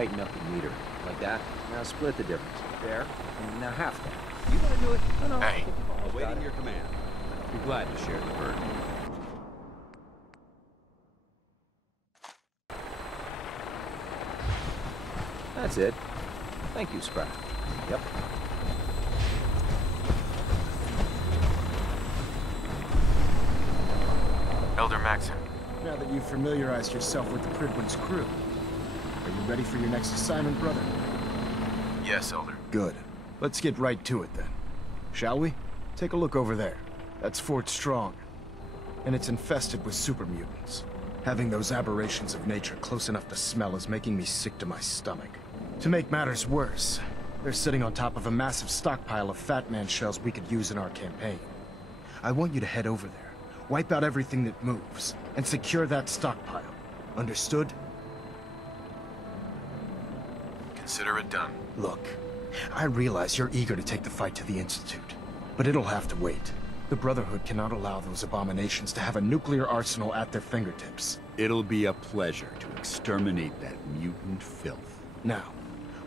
tighten up the meter. Like that. Now split the difference. There. And now half that. You want to do it? No, no. Hey. Awaiting your command. Be glad to share the burden. That's it. Thank you, Sprout. Yep. Elder Maxon. Now that you've familiarized yourself with the Prydwen's crew, are you ready for your next assignment, brother? Yes, Elder. Good. Let's get right to it then. Shall we? Take a look over there. That's Fort Strong. And it's infested with super mutants. Having those aberrations of nature close enough to smell is making me sick to my stomach. To make matters worse, they're sitting on top of a massive stockpile of Fat Man shells we could use in our campaign. I want you to head over there, wipe out everything that moves, and secure that stockpile. Understood? Consider it done. Look, I realize you're eager to take the fight to the Institute, but it'll have to wait. The Brotherhood cannot allow those abominations to have a nuclear arsenal at their fingertips. It'll be a pleasure to exterminate that mutant filth. Now,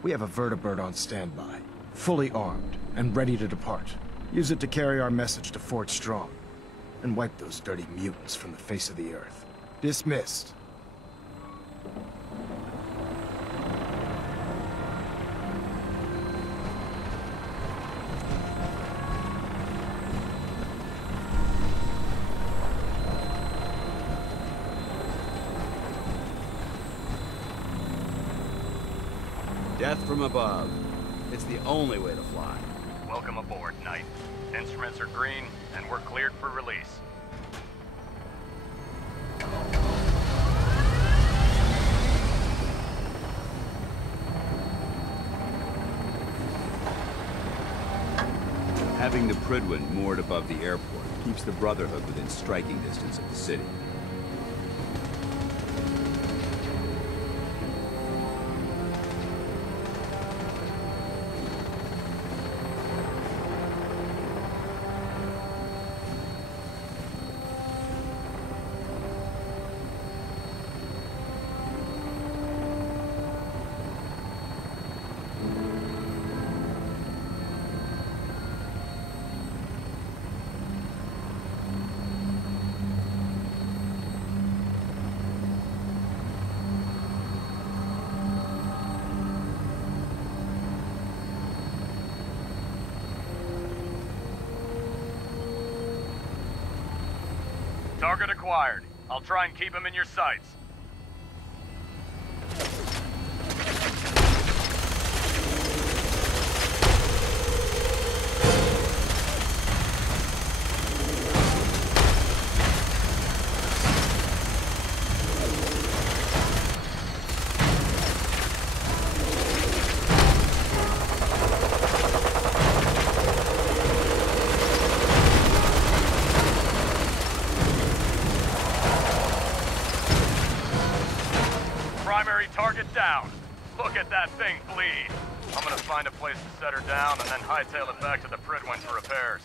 we have a vertibird on standby, fully armed and ready to depart. Use it to carry our message to Fort Strong, and wipe those dirty mutants from the face of the earth. Dismissed. Death from above. It's the only way to fly. Welcome aboard, Knight. Instruments are green, and we're cleared for release. Having the Prydwen moored above the airport keeps the Brotherhood within striking distance of the city. Target acquired. I'll try and keep him in your sights. Primary target down. Look at that thing bleed. I'm gonna find a place to set her down and then hightail it back to the Prydwen for repairs.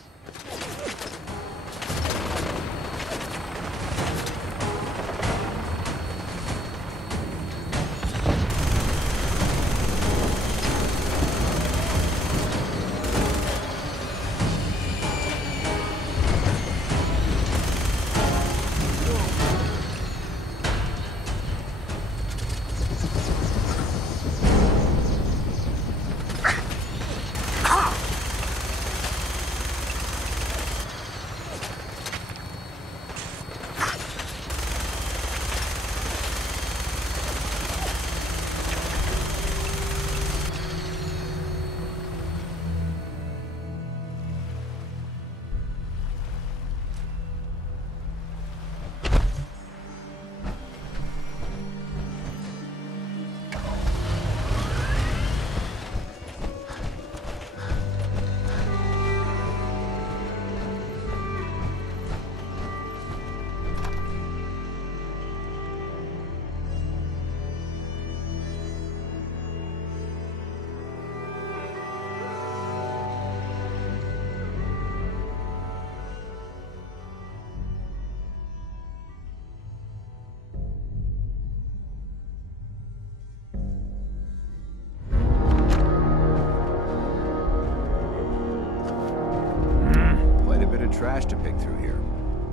trash to pick through here.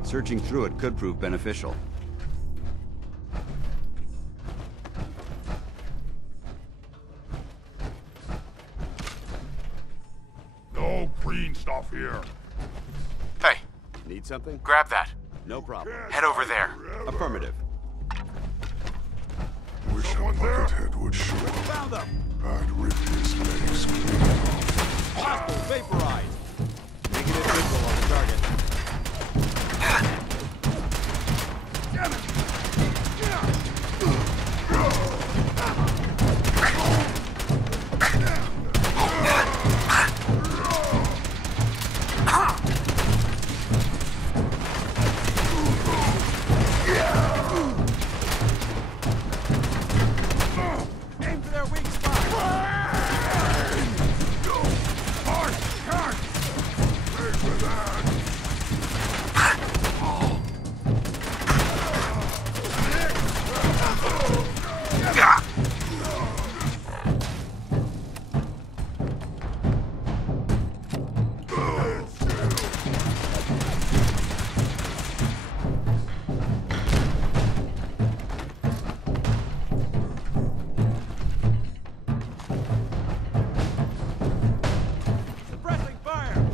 Searching through it could prove beneficial. No green stuff here. Hey, Need something? grab that. No problem. Head over there. Affirmative. Wish a buckethead would show up. Found them! I'd rip his legs clean off. Hostile vaporized! Negative visual on the target. Aim for their weak spot! Suppressing fire!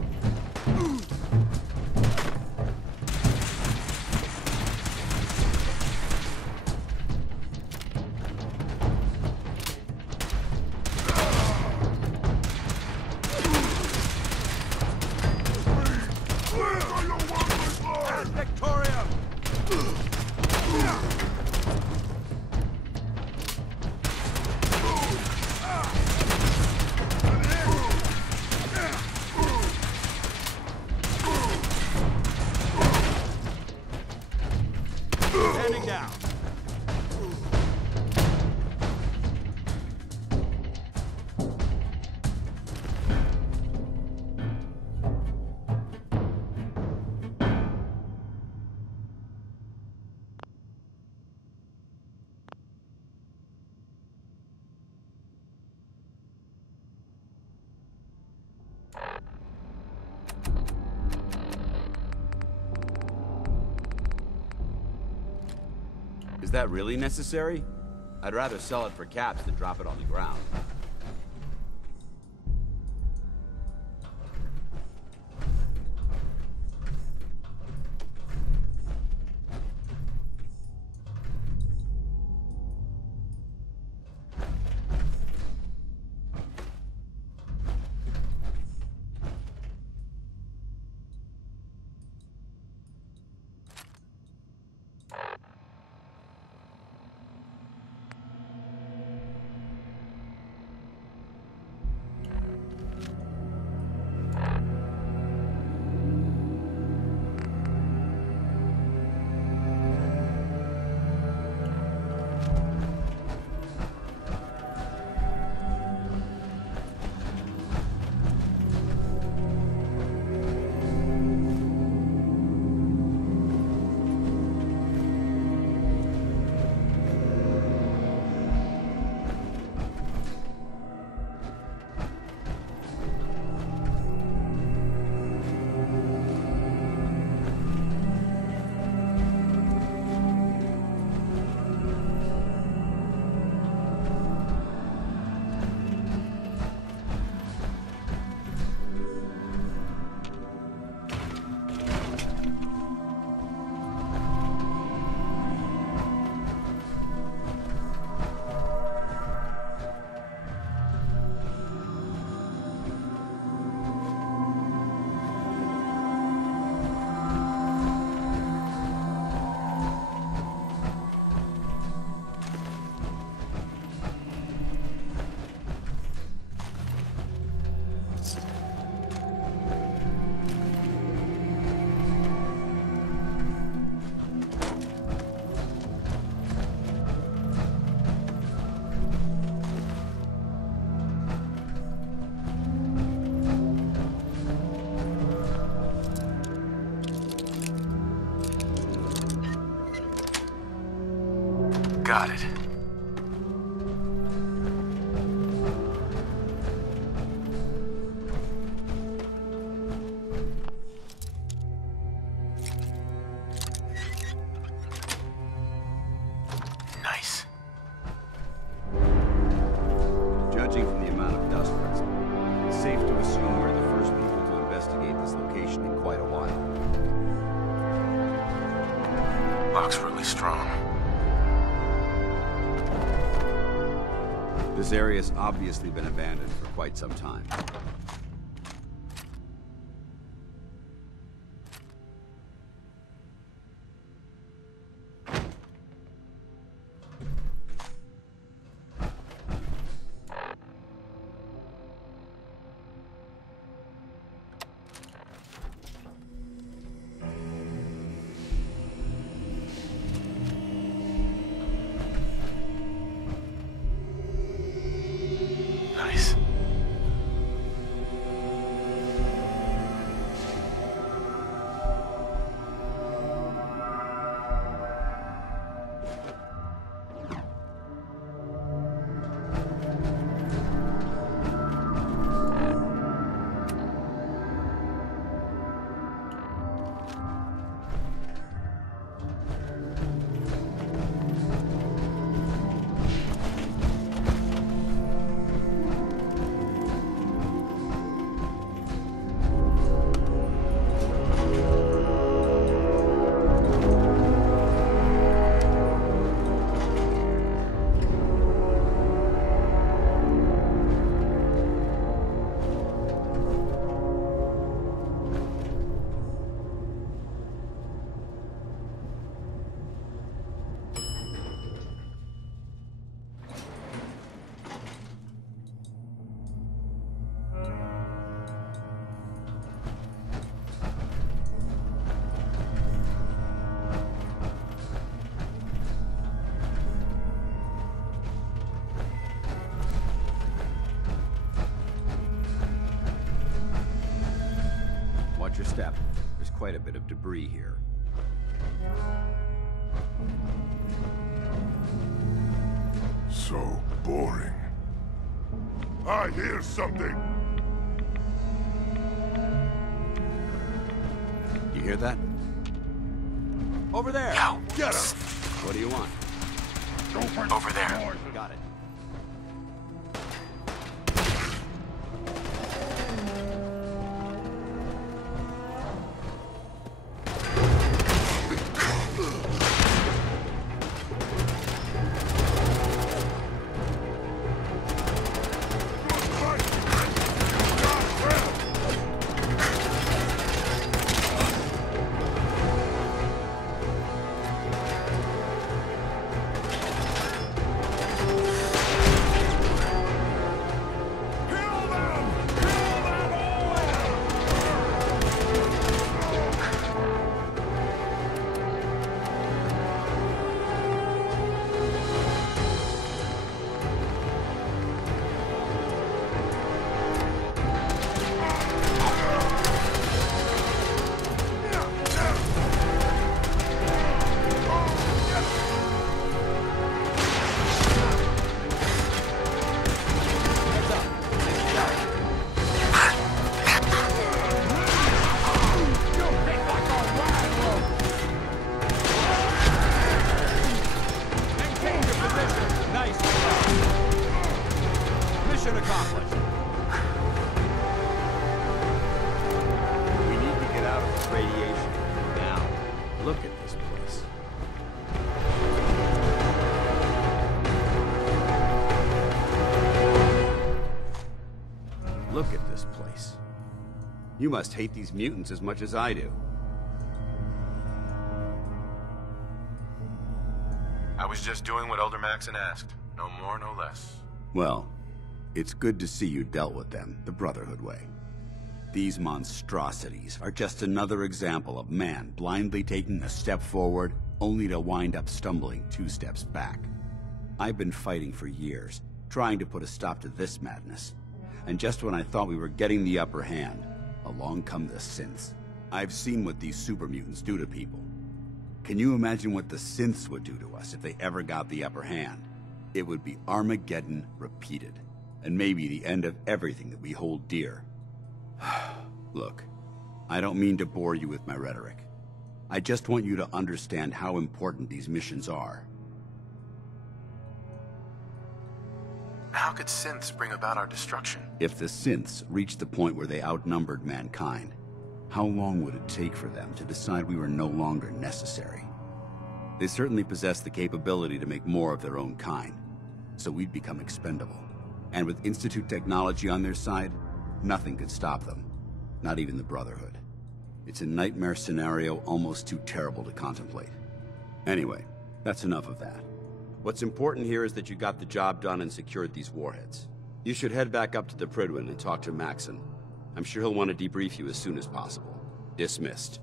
Victoria! Standing down. Is that really necessary? I'd rather sell it for caps than drop it on the ground. Got it. looks really strong. This area's obviously been abandoned for quite some time. Nice. Watch your step. There's quite a bit of debris here. So boring. I hear something. You hear that? Over there! Yo, Get him! What do you want? over there. Got it. Mission accomplished. We need to get out of this radiation. Now, look at this place. Look at this place. You must hate these mutants as much as I do. I was just doing what Elder Maxon asked. No more, no less. Well, it's good to see you dealt with them the Brotherhood way. These monstrosities are just another example of man blindly taking a step forward, only to wind up stumbling 2 steps back. I've been fighting for years, trying to put a stop to this madness. And just when I thought we were getting the upper hand, along come the synths. I've seen what these super mutants do to people. Can you imagine what the synths would do to us if they ever got the upper hand? It would be Armageddon repeated, and maybe the end of everything that we hold dear. Look, I don't mean to bore you with my rhetoric. I just want you to understand how important these missions are. How could synths bring about our destruction? If the synths reached the point where they outnumbered mankind, how long would it take for them to decide we were no longer necessary? They certainly possess the capability to make more of their own kind, so we'd become expendable. And with Institute technology on their side, nothing could stop them. Not even the Brotherhood. It's a nightmare scenario almost too terrible to contemplate. Anyway, that's enough of that. What's important here is that you got the job done and secured these warheads. You should head back up to the Prydwen and talk to Maxon. I'm sure he'll want to debrief you as soon as possible. Dismissed.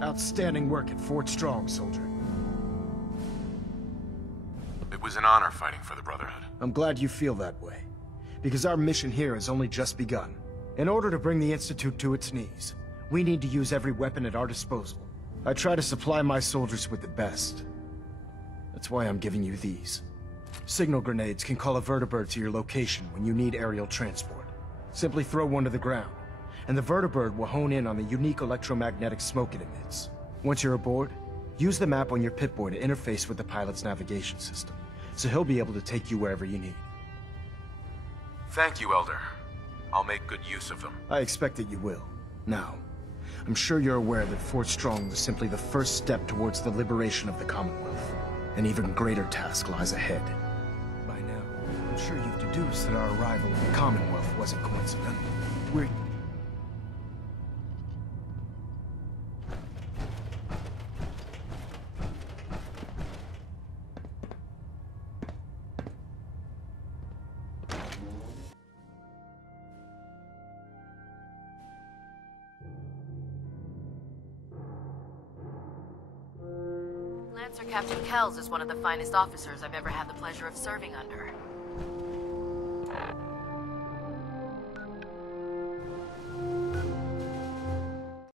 Outstanding work at Fort Strong, soldier. It was an honor fighting for the Brotherhood. I'm glad you feel that way, because our mission here has only just begun. In order to bring the Institute to its knees, we need to use every weapon at our disposal. I try to supply my soldiers with the best. That's why I'm giving you these. Signal grenades can call a vertibird to your location when you need aerial transport. Simply throw one to the ground, and the vertibird will hone in on the unique electromagnetic smoke it emits. Once you're aboard, use the map on your Pip-Boy to interface with the pilot's navigation system, so he'll be able to take you wherever you need. Thank you, Elder. I'll make good use of them. I expect that you will. Now, I'm sure you're aware that Fort Strong was simply the first step towards the liberation of the Commonwealth. An even greater task lies ahead. By now, I'm sure you've deduced that our arrival in the Commonwealth wasn't coincidental. We're... Lancer Captain Kells is one of the finest officers I've ever had the pleasure of serving under.